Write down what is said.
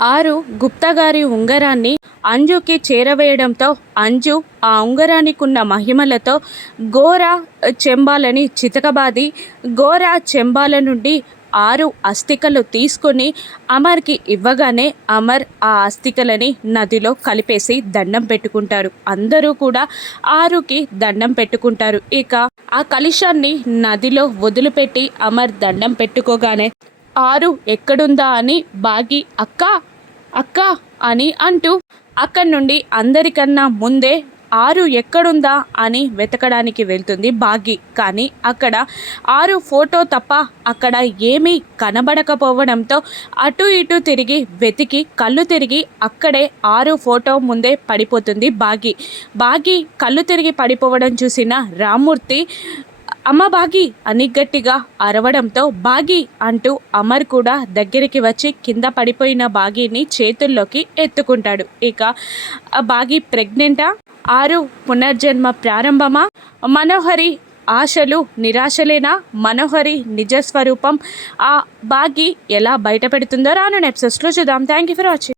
ఆరు గుప్తా గారి ఉంగరాన్ని అంజుకి చేరవేయడంతో అంజు ఆ ఉంగరానికి ఉన్న మహిమలతో ఘోర చెంబాలని చితకబాది ఘోర చెంబాల నుండి ఆరు అస్థికలు తీసుకొని అమర్కి ఇవ్వగానే అమర్ ఆ అస్థికలని నదిలో కలిపేసి దండం పెట్టుకుంటారు. అందరూ కూడా ఆరుకి దండం పెట్టుకుంటారు. ఇక ఆ కలుషాన్ని నదిలో వదిలిపెట్టి అమర్ దండం పెట్టుకోగానే ఆరు ఎక్కడుందా అని బాగి అక్క అక్క అని అంటూ అక్కడి నుండి అందరికన్నా ముందే ఆరు ఎక్కడుందా అని వెతకడానికి వెళ్తుంది బాగి. కానీ అక్కడ ఆరు ఫోటో తప్ప అక్కడ ఏమీ కనబడకపోవడంతో అటు ఇటు తిరిగి వెతికి కళ్ళు తిరిగి అక్కడే ఆరు ఫోటో ముందే పడిపోతుంది బాగి. బాగి కళ్ళు తిరిగి పడిపోవడం చూసిన రామూర్తి అమ్మ బాగి అని గట్టిగా అరవడంతో బాగి అంటూ అమర్ కూడా దగ్గరికి వచ్చి కింద పడిపోయిన బాగిని చేతుల్లోకి ఎత్తుకుంటాడు. ఇక ఆ బాగి ప్రెగ్నెంటా ఆరు పునర్జన్మ ప్రారంభమా? మనోహరి ఆశలు నిరాశలేనా? మనోహరి నిజస్వరూపం ఆ బాగి ఎలా బయటపెడుతుందో రాను ఎపిసోడ్స్లో చూద్దాం. Thank you for watching